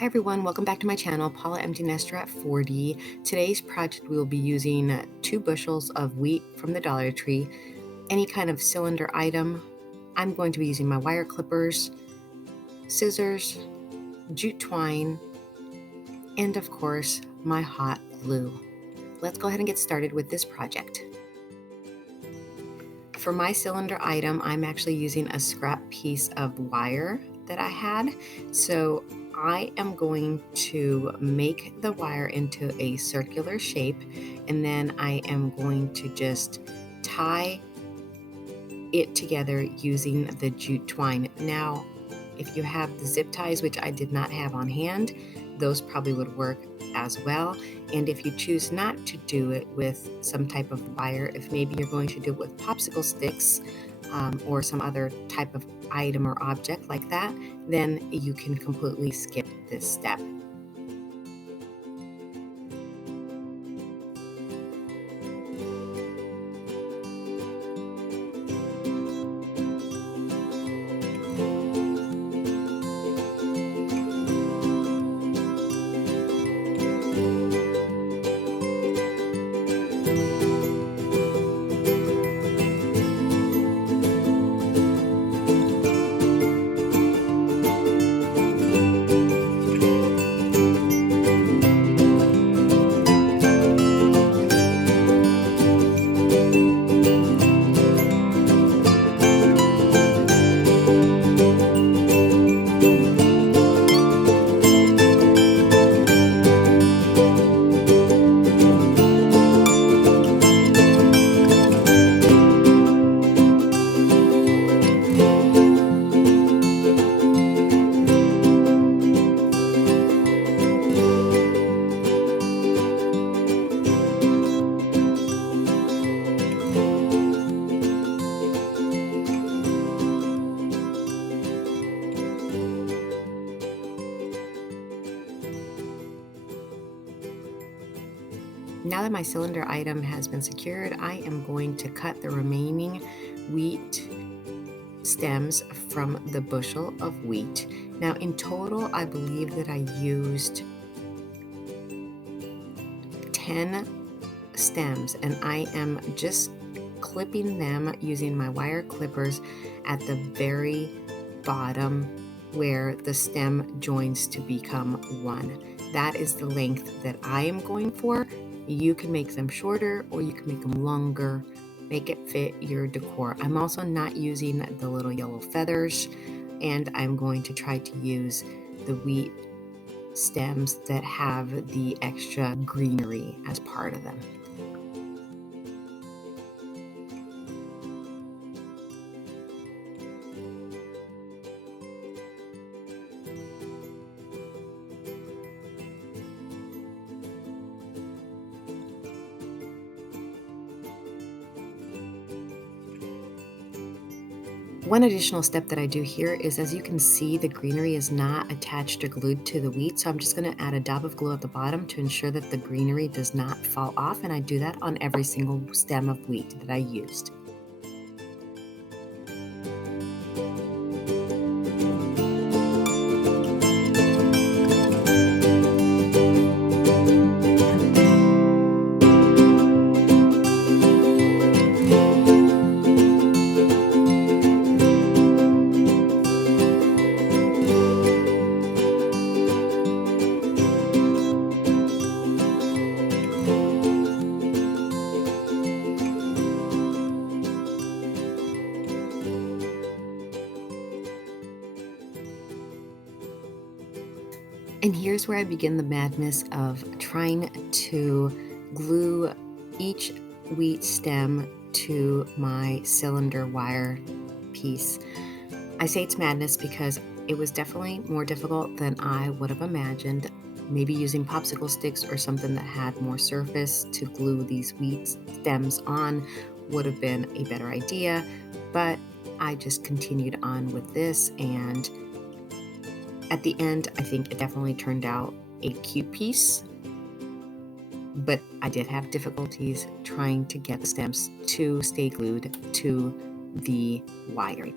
Hi everyone, welcome back to my channel, Paula Empty Nester at 40. Today's project we will be using 2 bushels of wheat from the Dollar Tree, any kind of cylinder item. I'm going to be using my wire clippers, scissors, jute twine, and of course my hot glue. Let's go ahead and get started with this project. For my cylinder item, I'm actually using a scrap piece of wire that I had. So I am going to make the wire into a circular shape, and then I am going to just tie it together using the jute twine. Now, if you have the zip ties, which I did not have on hand, those probably would work as well. And if you choose not to do it with some type of wire, if maybe you're going to do it with popsicle sticks or some other type of item or object like that, then you can completely skip this step. Now that my cylinder item has been secured, I am going to cut the remaining wheat stems from the bushel of wheat. Now in total, I believe that I used 10 stems, and I am just clipping them using my wire clippers at the very bottom where the stem joins to become one. That is the length that I am going for. You can make them shorter or you can make them longer. Make it fit your decor. I'm also not using the little yellow feathers, and I'm going to try to use the wheat stems that have the extra greenery as part of them. One additional step that I do here is, as you can see, the greenery is not attached or glued to the wheat, so I'm just going to add a dab of glue at the bottom to ensure that the greenery does not fall off, and I do that on every single stem of wheat that I used. And here's where I begin the madness of trying to glue each wheat stem to my cylinder wire piece. I say it's madness because it was definitely more difficult than I would have imagined. Maybe using popsicle sticks or something that had more surface to glue these wheat stems on would have been a better idea, but I just continued on with this, and at the end, I think it definitely turned out a cute piece, but I did have difficulties trying to get the stems to stay glued to the wire.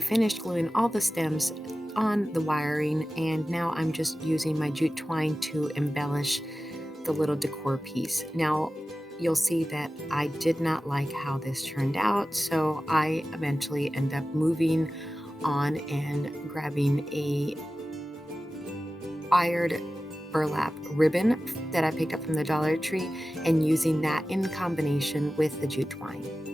finally finished gluing all the stems on the wiring, and now I'm just using my jute twine to embellish the little decor piece. Now, you'll see that I did not like how this turned out, so I eventually end up moving on and grabbing a wired burlap ribbon that I picked up from the Dollar Tree and using that in combination with the jute twine.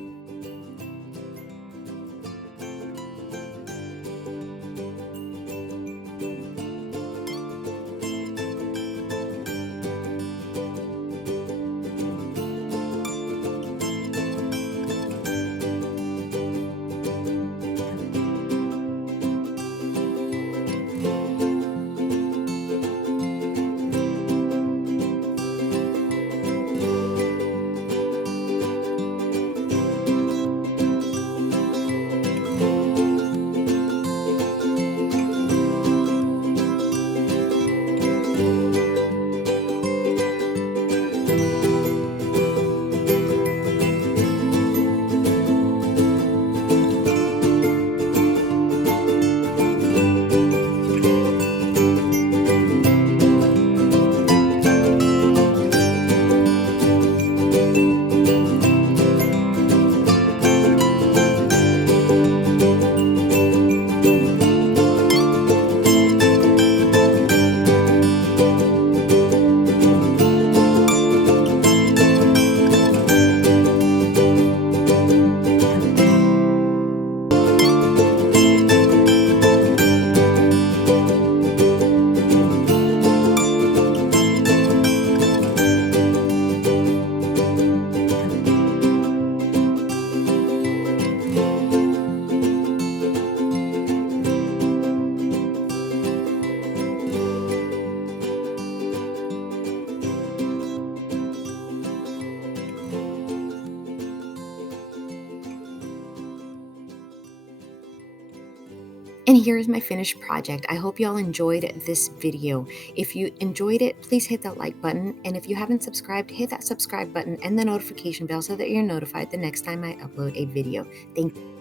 And here's my finished project. I hope y'all enjoyed this video. If you enjoyed it, please hit that like button. And if you haven't subscribed, hit that subscribe button and the notification bell so that you're notified the next time I upload a video. Thank you.